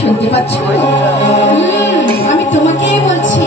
শুনতে পাচ্ছ? আমি তোমাকেই বলছি।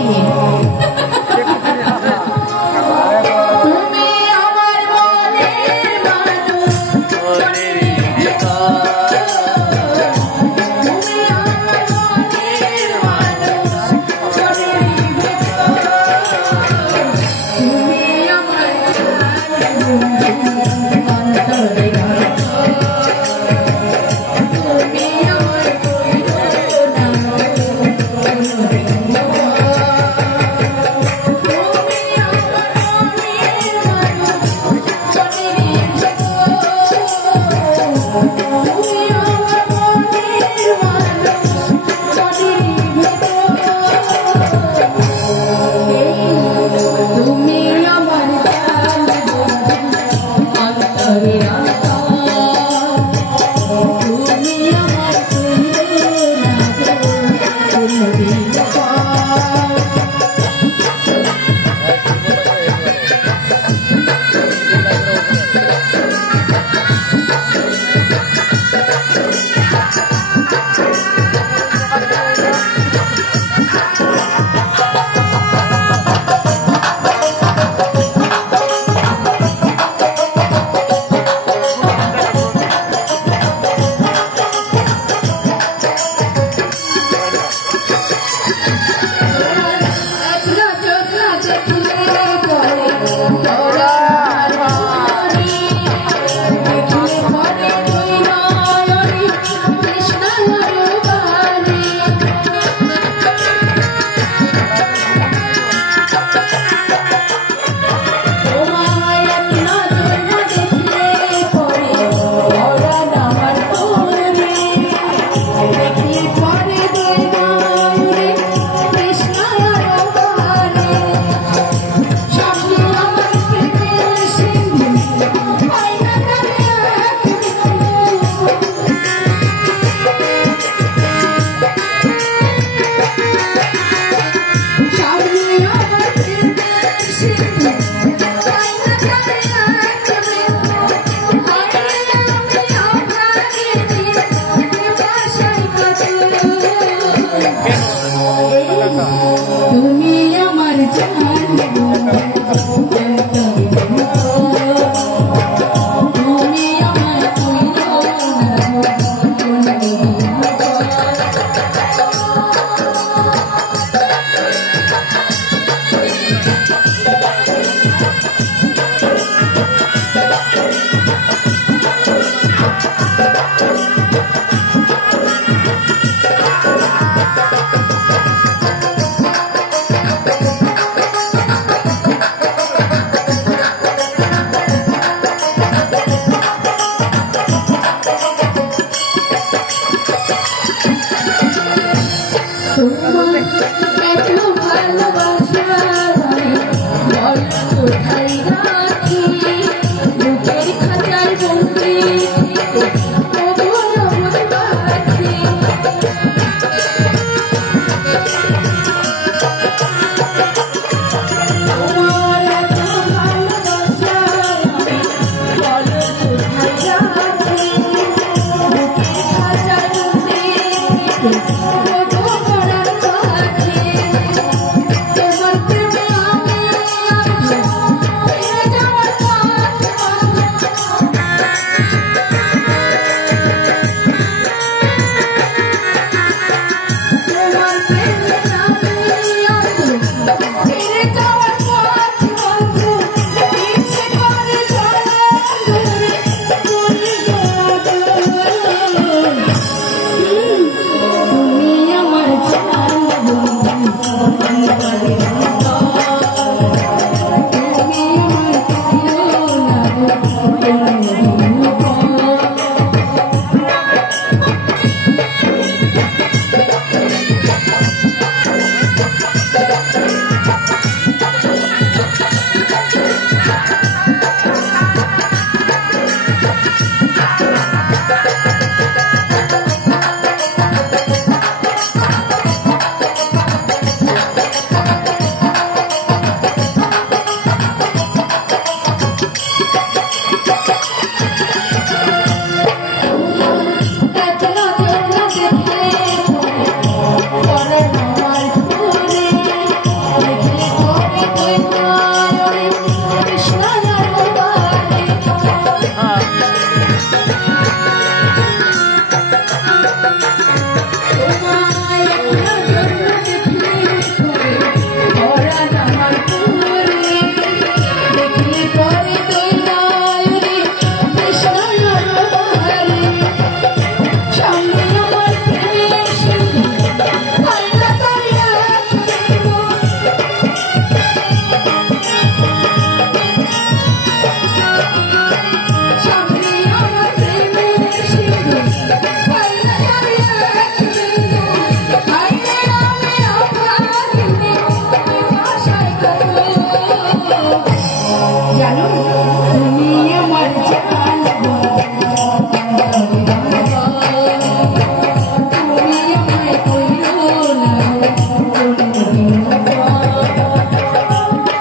জানো তুমি আমার জান তুমি আমায় কইও না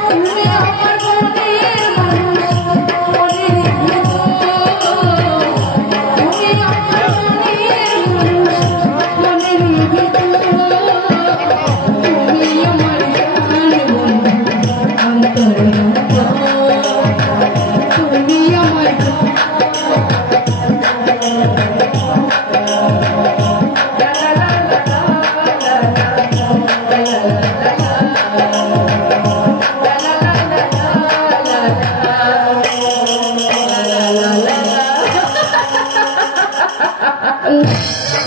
তুমি আমার মনের মানুষ মনের তুমি আমার মনের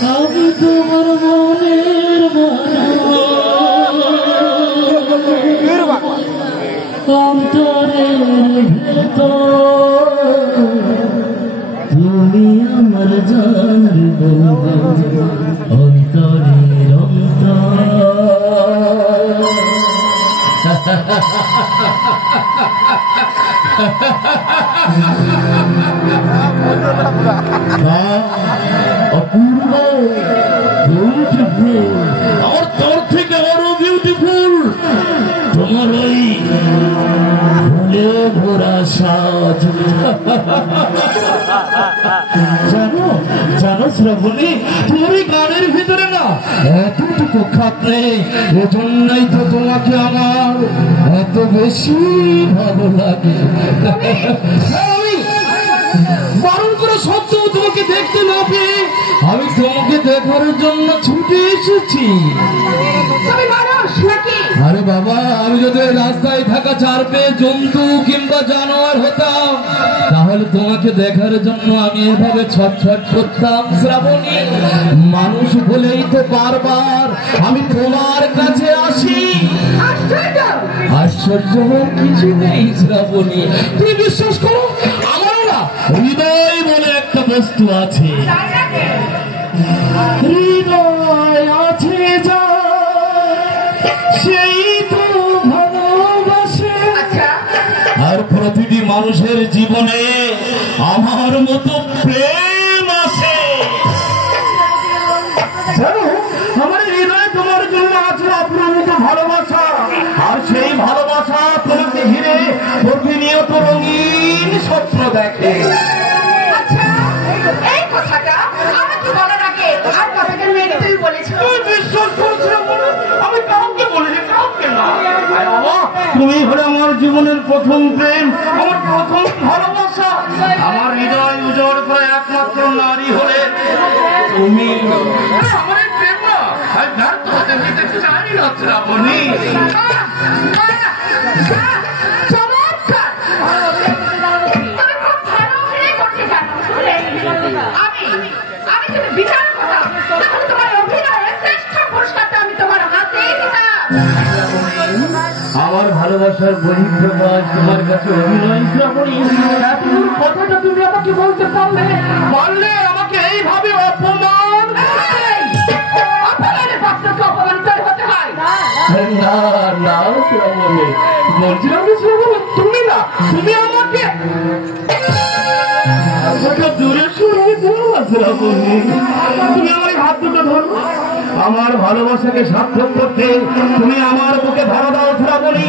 আমি তোমার মনের অন্তরের ভেতর তুমি আমার জান বন্ধু অন্তরের অপূর্ব বিউটিফুল আমার তোর থেকে আরো বিউটিফুল তোমার ওই ফুলে ভরা সাজ জানো জানো শ্রাবণী তোমার এই গানের ভিতরে না এতটুকু খাপ নেই এজন্যই তো তোমাকে আমার এত বেশি ভালো লাগে বারণ করে সত্ত্বেও তোমাকে দেখতে না পেয়ে আমি তোমাকে দেখার জন্য ছুটে এসেছি। আরে বাবা আমি যদি রাস্তায় থাকা চার পেয়ে জন্তু কিংবা জানোয়ার হতাম তাহলে তোমাকে দেখার জন্য আমি এভাবে ছটছট করতাম শ্রাবণী মানুষ বলেই তো বারবার আমি তোমার কাছে আসি আশ্চর্য হওয়ার কিছু নেই শ্রাবণী তুমি বিশ্বাস করো আমার না হৃদয় বলে একটা বস্তু আছে হৃদয় আছে যা সেই তো ভালোবাসে আর প্রতিটি মানুষের জীবনে আমার মতো প্রেম আছে জানো আমার হৃদয়ে তোমার জন্য আছে অপূর্ব ভালোবাসা আর সেই ভালোবাসা তোমাকে ঘিরে প্রতিনিয়ত রঙিন স্বপ্ন দেখে তুমি হলে আমার জীবনের প্রথম প্রেম আমার প্রথম ভালোবাসা আমার হৃদয় উজাড় করে একমাত্র নারী হলে তুমি আমার প্রেম না আমি ব্যর্থ হতে দিতে চাই না শ্রাবণী আমার ভালোবাসার বহিঃপ্রকাশ তোমার কাছে অভিনয় শ্রাবণী এতদূর কথাটা তুমি আমাকে বলতে পারলে পারলে আমাকে এইভাবে অপমান না না শ্রাবণী বলছিলাম তুমি না তুমি আমাকে দূরে সরিয়ে দেওয়া শ্রাবণী তুমি আমার হাত দুটো ধরো আমার ভালোবাসাকে সার্থক করতে তুমি আমার বুকে ধরা দাও শ্রাবণী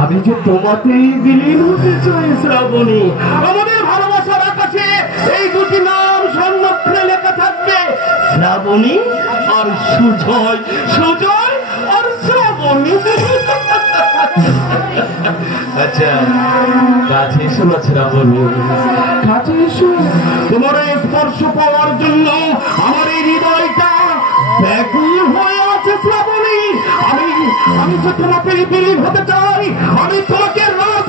আমি যে তোমাতেই বিলীন হতে চাই শ্রাবণী আমাদের ভালোবাসার আকাশে এই দুটি নাম স্বর্ণাক্ষরে লেখা থাকবে শ্রাবণী আর সুজয় সুজয় আর শ্রাবণী আচ্ছা কাছে এসো না শ্রাবণী কাছে এসো তোমার এই স্পর্শ পাওয়ার জন্য আমার এই হৃদয়টা ব্যাকুল হয়ে আছে শ্রাবণী আমি যে তোমাকে বিলীন হতে চাই আমি তোমাকে রাজ